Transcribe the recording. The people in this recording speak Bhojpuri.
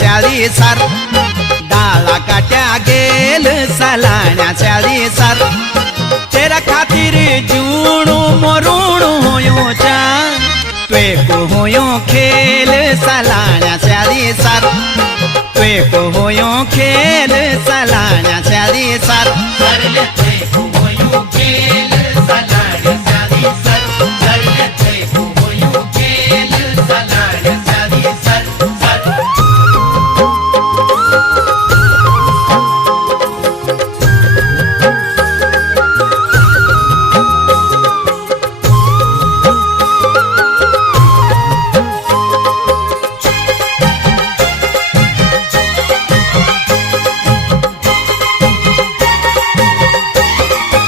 चाली सार डाला काट्या गेल सलाण्या चाली सार तेरा खातिर जूणू मोरूणू होयो चा त्वे को होयो खेल सलाण्या चाली सार त्वे को होयो खेल सलाण्या चाली सार